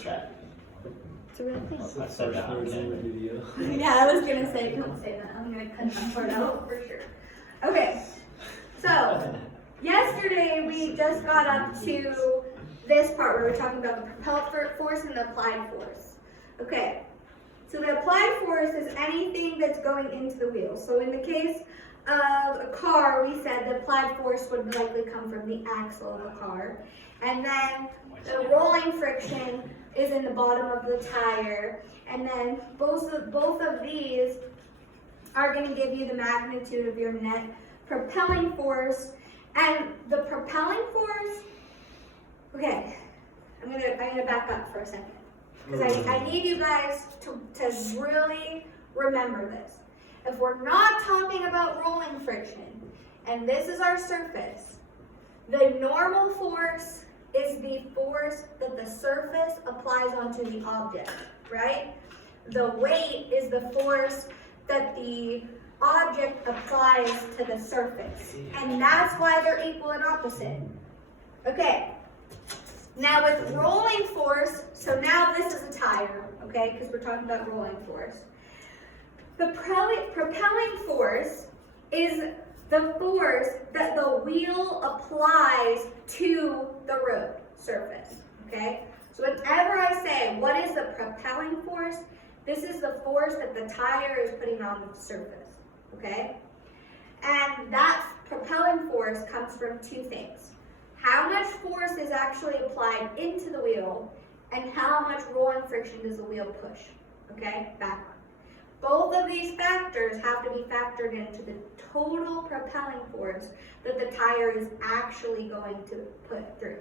strap. It's a real thing. I said that on camera. Yeah, I was gonna say, don't say that. I'm gonna cut that part out for sure. Okay, so yesterday we just got up to this part where we're talking about the propelled force and the applied force. Okay, so the applied force is anything that's going into the wheel. So in the case of a car, we said the applied force would likely come from the axle of the car. And then the rolling friction is in the bottom of the tire. And then both of these are going to give you the magnitude of your net propelling force. And the propelling force, okay, I'm gonna back up for a second. Because I need you guys to really remember this. If we're not talking about rolling friction, and this is our surface, the normal force is the force that the surface applies onto the object, right? The weight is the force that the object applies to the surface. And that's why they're equal and opposite. Okay. Now with rolling force, so now this is a tire, okay, because we're talking about rolling force. The propelling force is the force that the wheel applies to the road surface, okay? So whenever I say, what is the propelling force? This is the force that the tire is putting on the surface, okay? And that propelling force comes from two things. How much force is actually applied into the wheel, and how much rolling friction does the wheel push, okay? Back on. Both of these factors have to be factored into the total propelling force that the tire is actually going to put through.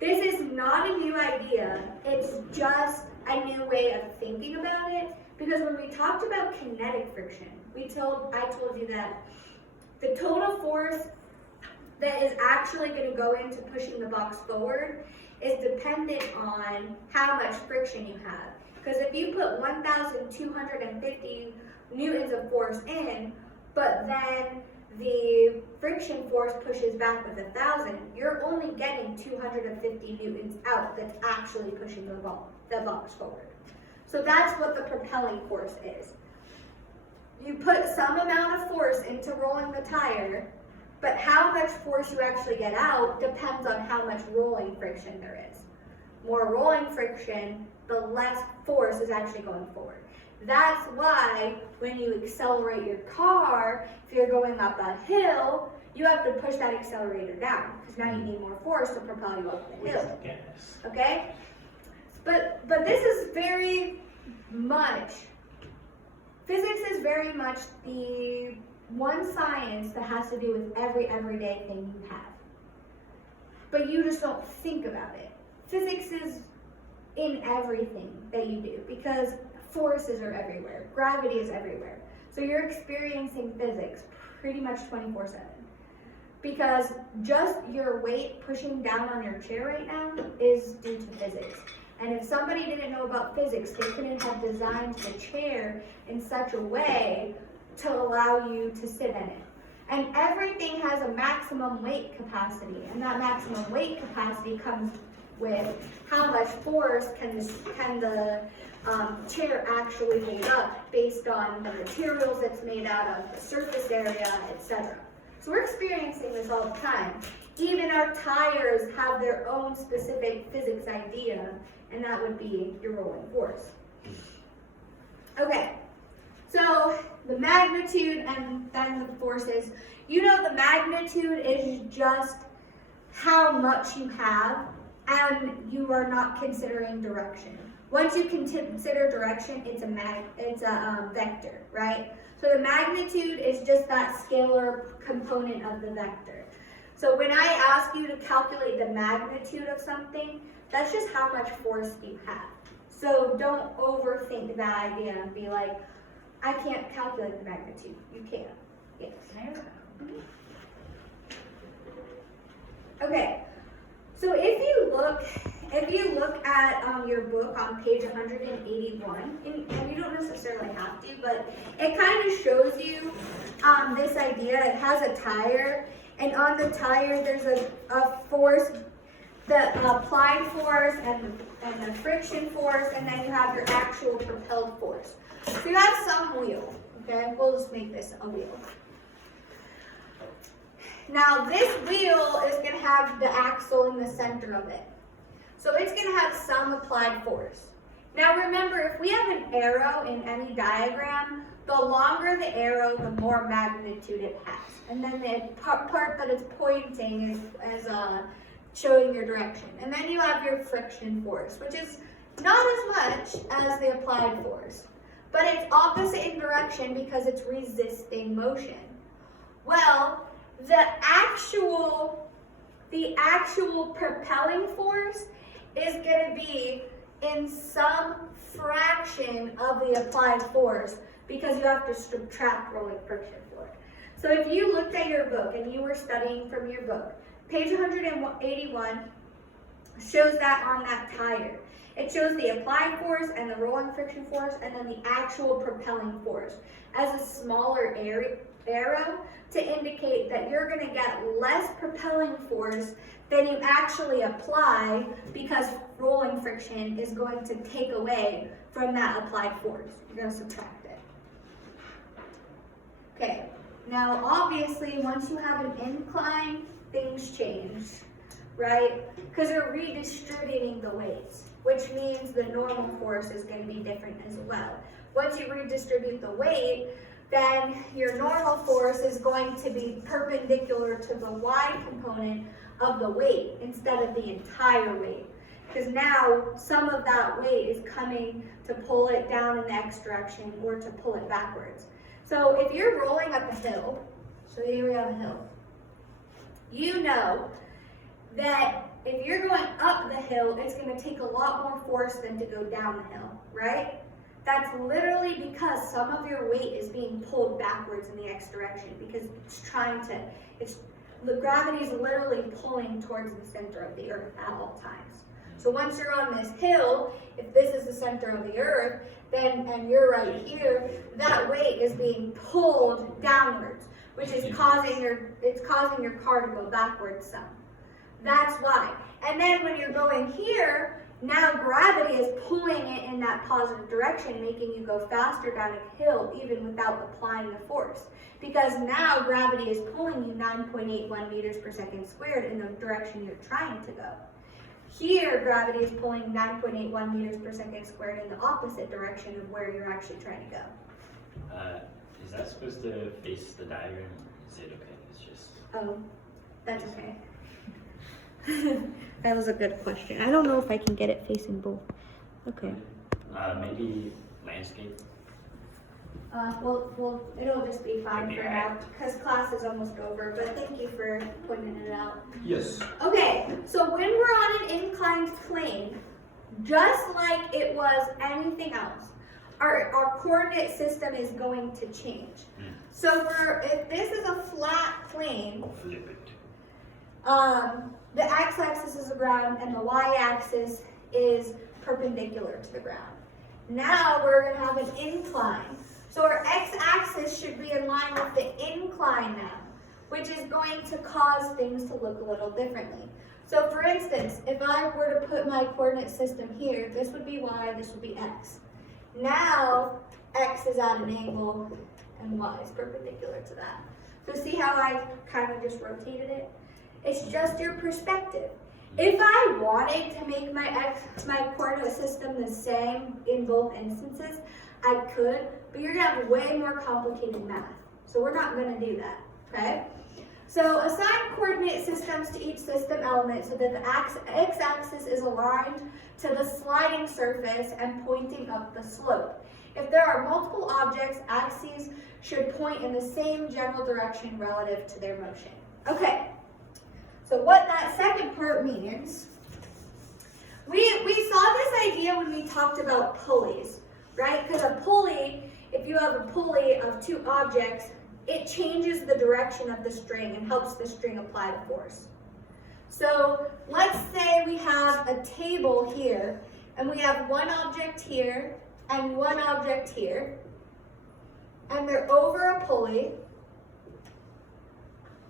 This is not a new idea, it's just a new way of thinking about it, because when we talked about kinetic friction, I told you that the total force that is actually going to go into pushing the box forward is dependent on how much friction you have. Because if you put 1,250 newtons of force in, but then the friction force pushes back with 1,000, you're only getting 250 newtons out that's actually pushing the box forward. So that's what the propelling force is. You put some amount of force into rolling the tire, but how much force you actually get out depends on how much rolling friction there is. More rolling friction, the less force is actually going forward. That's why when you accelerate your car, if you're going up a hill, you have to push that accelerator down, because now you need more force to propel you up the hill. Okay? But this is very much, physics is very much the one science that has to do with every everyday thing you have. But you just don't think about it. Physics is in everything that you do, because forces are everywhere. Gravity is everywhere. So you're experiencing physics pretty much 24/7. Because just your weight pushing down on your chair right now is due to physics. And if somebody didn't know about physics, they couldn't have designed the chair in such a way to allow you to sit in it. And everything has a maximum weight capacity, and that maximum weight capacity comes with how much force can the chair actually hold up based on the materials it's made out of, the surface area, etc. So we're experiencing this all the time. Even our tires have their own specific physics idea, and that would be your rolling force. Okay, so the magnitude and then the forces. You know, the magnitude is just how much you have, and you are not considering direction. Once you consider direction, it's a vector, right? So the magnitude is just that scalar component of the vector. So when I ask you to calculate the magnitude of something, that's just how much force you have. So don't overthink that idea and be like, I can't calculate the magnitude. You can. Yes. Okay. So if you look at your book on page 181, and you don't necessarily have to, but it kind of shows you this idea. It has a tire, and on the tire there's a force the applied force and the friction force, and then you have your actual propelled force. So you have some wheel, okay? We'll just make this a wheel. Now this wheel is going to have the axle in the center of it. So it's going to have some applied force. Now remember, if we have an arrow in any diagram, the longer the arrow, the more magnitude it has. And then the part that it's pointing is showing your direction. And then you have your friction force, which is not as much as the applied force, but it's opposite in direction because it's resisting motion. Well, the actual propelling force is going to be in some fraction of the applied force because you have to subtract rolling friction for it. So if you looked at your book and you were studying from your book, page 181 shows that on that tire. It shows the applied force and the rolling friction force and then the actual propelling force as a smaller arrow to indicate that you're going to get less propelling force than you actually apply because rolling friction is going to take away from that applied force. You're going to subtract it. Okay, now obviously once you have an incline, things change, right? Because you're redistributing the weights, which means the normal force is going to be different as well. Once you redistribute the weight, then your normal force is going to be perpendicular to the y component of the weight instead of the entire weight. Because now some of that weight is coming to pull it down in the x direction or to pull it backwards. So if you're rolling up a hill, so here we have a hill, you know that if you're going up the hill, it's going to take a lot more force than to go down the hill, right? That's literally because some of your weight is being pulled backwards in the x direction because the gravity is literally pulling towards the center of the earth at all times. So once you're on this hill, if this is the center of the earth, and you're right here, that weight is being pulled downwards, which is causing your car to go backwards some. That's why. And then when you're going here, now gravity is pulling it in that positive direction, making you go faster down a hill even without applying the force. Because now gravity is pulling you 9.81 meters per second squared in the direction you're trying to go. Here, gravity is pulling 9.81 meters per second squared in the opposite direction of where you're actually trying to go. Is that supposed to face the diagram? Is it okay? It's just... Oh, that's okay. That was a good question. I don't know if I can get it facing both. Okay. Maybe landscape? Well, it'll just be fine for now because class is almost over, but thank you for pointing it out. Yes. Okay, so when we're on an inclined plane, just like it was anything else, our coordinate system is going to change. So if this is a flat plane, Flip it. the x-axis is the ground and the y-axis is perpendicular to the ground. Now we're going to have an incline. So our x-axis should be in line with the incline now, which is going to cause things to look a little differently. So for instance, if I were to put my coordinate system here, this would be y, this would be x. Now, x is at an angle and y is perpendicular to that. So see how I kind of just rotated it? It's just your perspective. If I wanted to make my coordinate system the same in both instances, I could, but you're going to have way more complicated math. So we're not going to do that, okay? So assign coordinate systems to each system element so that the x-axis is aligned to the sliding surface and pointing up the slope. If there are multiple objects, axes should point in the same general direction relative to their motion. Okay, so what that second part means, we saw this idea when we talked about pulleys, right? Because a pulley, if you have a pulley of two objects, it changes the direction of the string and helps the string apply the force. So let's say we have a table here, and we have one object here and one object here, and they're over a pulley.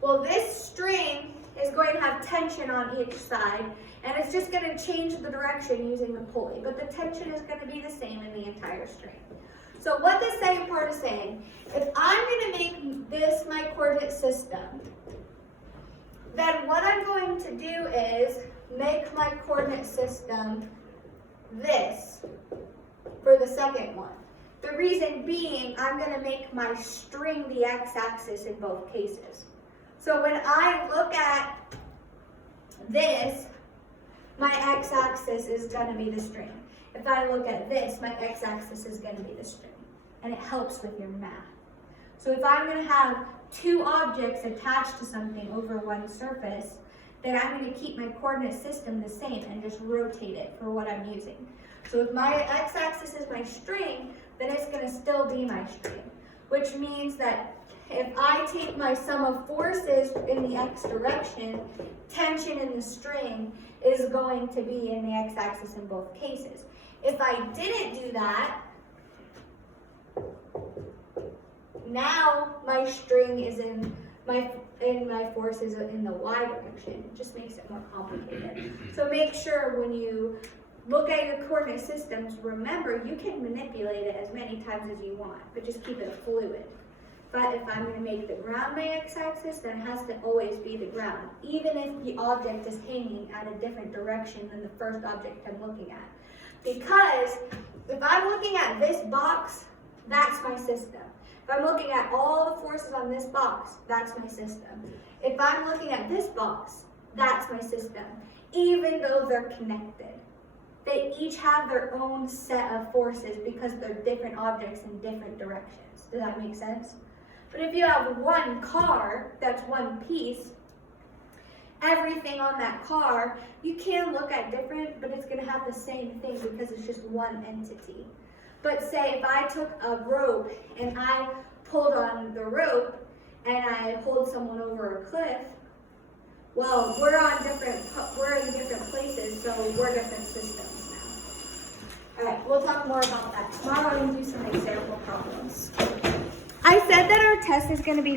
Well, this string is going to have tension on each side, And it's just going to change the direction using the pulley, but the tension is going to be the same in the entire string. So what this second part is saying, if I'm going to make this my coordinate system, then what I'm going to do is make my coordinate system this for the second one. The reason being, I'm going to make my string the x-axis in both cases. So when I look at this, my x-axis is going to be the string. If I look at this, my x-axis is going to be the string. And it helps with your math. So if I'm going to have two objects attached to something over one surface, then I'm going to keep my coordinate system the same and just rotate it for what I'm using. So if my x-axis is my string, then it's going to still be my string, which means that if I take my sum of forces in the x direction, tension in the string is going to be in the x-axis in both cases. If I didn't do that, now my string is in my force is in the y direction. It just makes it more complicated. So make sure when you look at your coordinate systems, remember you can manipulate it as many times as you want, but just keep it fluid. But if I'm going to make the ground my x-axis, then it has to always be the ground, even if the object is hanging at a different direction than the first object I'm looking at. Because if I'm looking at this box, that's my system. If I'm looking at all the forces on this box, that's my system. If I'm looking at this box, that's my system, even though they're connected. They each have their own set of forces because they're different objects in different directions. Does that make sense? But if you have one car that's one piece, everything on that car, you can look at different, but it's going to have the same thing because it's just one entity. But say if I took a rope and I pulled on the rope and I pulled someone over a cliff, well, we're in different places, so we're different systems now. All right, we'll talk more about that tomorrow and do some example problems. I said that our test is going to be